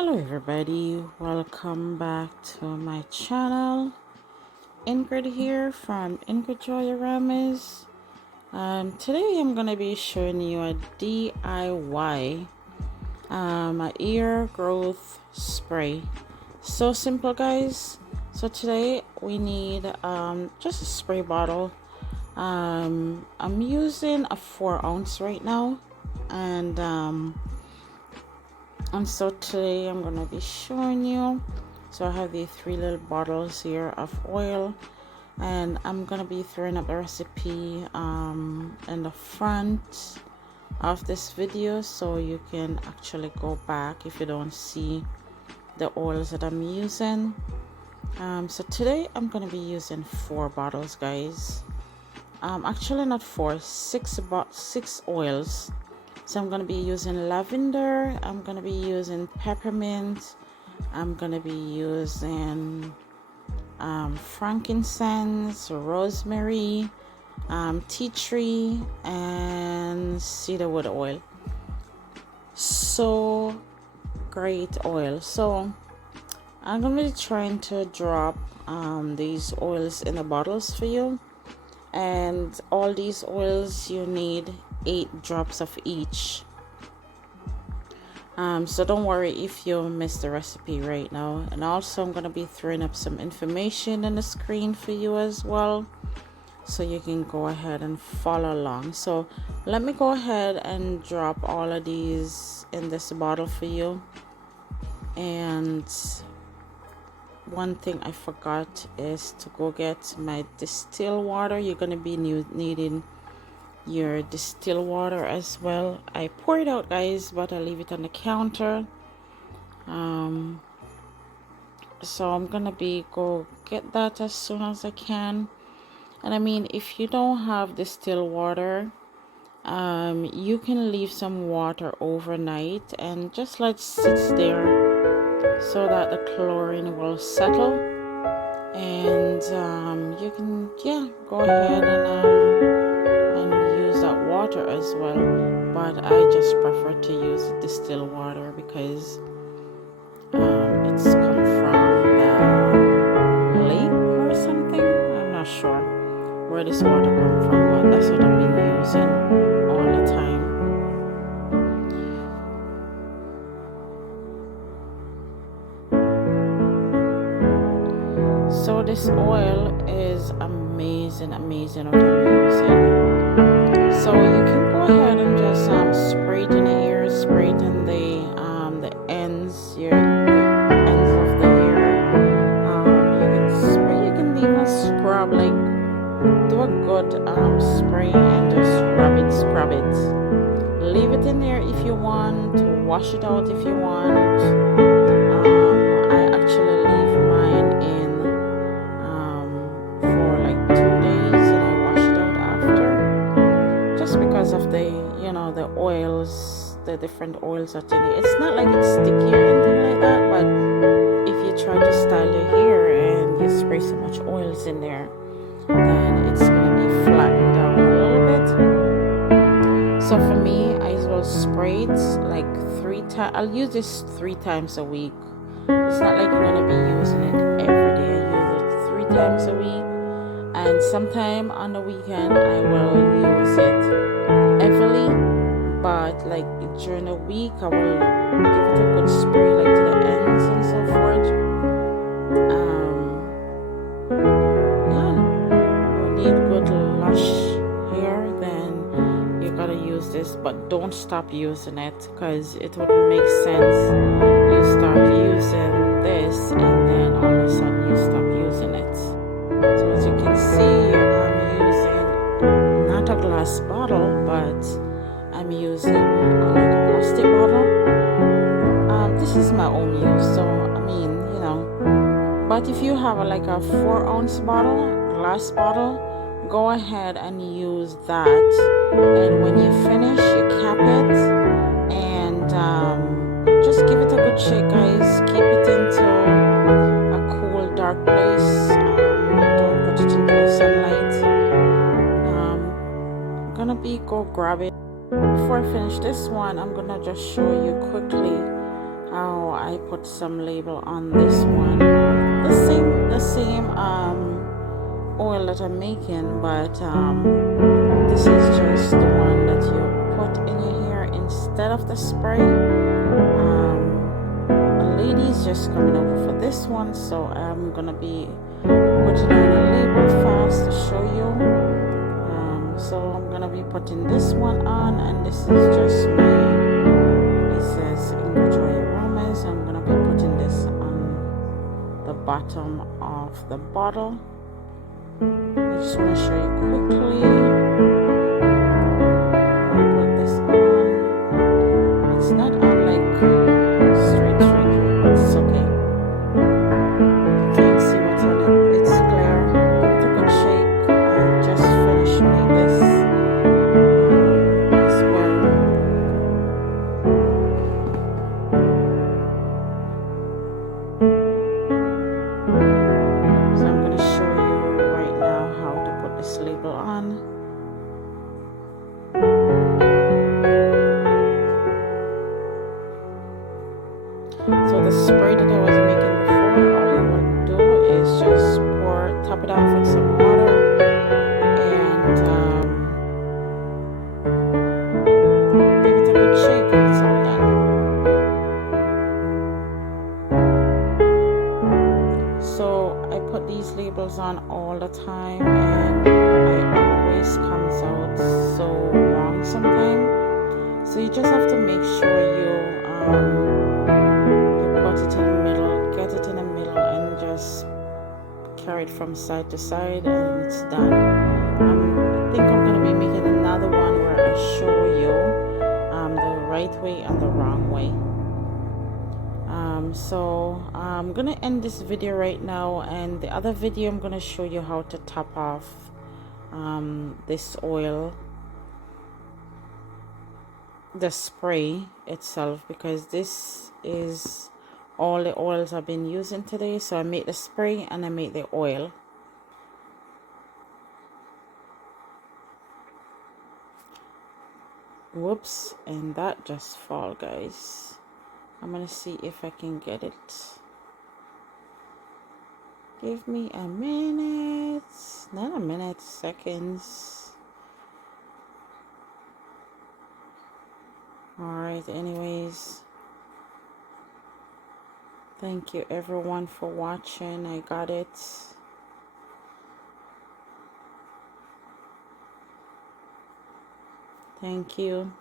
Hello everybody, welcome back to my channel. Ingrid here from Ingridjoyaromas. Today I'm going to be showing you a DIY a ear growth spray. So simple guys. So today we need just a spray bottle. I'm using a 4-ounce right now, and so today I'm gonna be showing you. So I have the 3 little bottles here of oil, and I'm gonna be throwing up the recipe in the front of this video, so you can actually go back if you don't see the oils that I'm using. So today I'm gonna be using 4 bottles guys. Actually not 4, 6 oils. So I'm going to be using lavender, I'm going to be using peppermint, I'm going to be using frankincense, rosemary, tea tree, and cedarwood oil. So great oil. So I'm going to be trying to drop these oils in the bottles for you. And all these oils, you need 8 drops of each. So don't worry if you miss the recipe right now. And also I'm going to be throwing up some information on the screen for you as well, so you can go ahead and follow along. So let me go ahead and drop all of these in this bottle for you. And one thing I forgot is to go get my distilled water. You're going to be needing your distilled water as well. I pour it out guys, but I leave it on the counter. So I'm gonna be go get that as soon as I can. And I mean, if you don't have distilled water, you can leave some water overnight and just let it sit there so that the chlorine will settle. And you can go ahead and use that water as well, but I just prefer to use distilled water because it's come from the lake or something. I'm not sure where this water comes from, but that's what I've been using all the time. So this oil is amazing what I'm using. So you can go ahead and just spray it in the ear, spray it in the ends, the ends of the hair. You can spray, you can even scrub, like do a good spray and just scrub it. Leave it in there if you want, wash it out if you want. I actually leave mine in for like 2 days, and I wash it out after, just because of the the oils, the different oils that in it. It's not like it's sticky or anything like that, but if you try to style your hair and you spray so much oils in there, then it's gonna be flattened down a little bit. So for me, I will spray it like 3 times. I'll use this 3 times a week. It's not like you're gonna be using it every day. I use it 3 times a week, and sometime on the weekend I will use it heavily, but like during the week I will give it a good spray, like to the ends and so forth. You need good lush hair, then you gotta use this, but don't stop using it, because it wouldn't make sense you start using this and then all of a sudden you stop using it. So as you can see, I'm using not a glass bottle, but I'm using like a plastic bottle. This is my own use, so I mean, but if you have like a 4-ounce bottle, glass bottle, go ahead and use that. And when you finish, you cap it and just give it a good shake guys. Keep it into a cool dark place. Don't put it into the sunlight. I'm gonna go grab it. Before I finish this one, I'm gonna just show you quickly how I put some label on this one. The same oil that I'm making, but this is just the one that you put in your hair instead of the spray. A lady's just coming over for this one, so I'm gonna be putting on a label fast to show you. So I'm gonna be putting this one on, and this is just my, it says Ingridjoyaromas. I'm gonna be putting this on the bottom of the bottle. I just want to show you quickly. I'll put this on. It's not on like straight, but it's okay. You can't see what's on it. It's clear. Give it a good shake. I just finished making this as well. So I'm going to show you right now how to put this label on. So the spray that I was making before, all you want to do is just top it off with some water, and give it a good shake, and it's all done. So I put these labels on all the time, and it always comes out so wrong sometimes. So you just have to make sure you put it in the middle, get it in the middle, and just carry it from side to side, and it's done. I think I'm going to be making another one where I show you the right way and the wrong way. So I'm going to end this video right now, and the other video I'm going to show you how to top off this oil, the spray itself, because this is all the oils I've been using today. So I made the spray and I made the oil. Whoops, and that just fall, guys. I'm gonna see if I can get it. Give me a minute, not a minute, seconds. Alright, anyways, thank you everyone for watching. I got it. Thank you.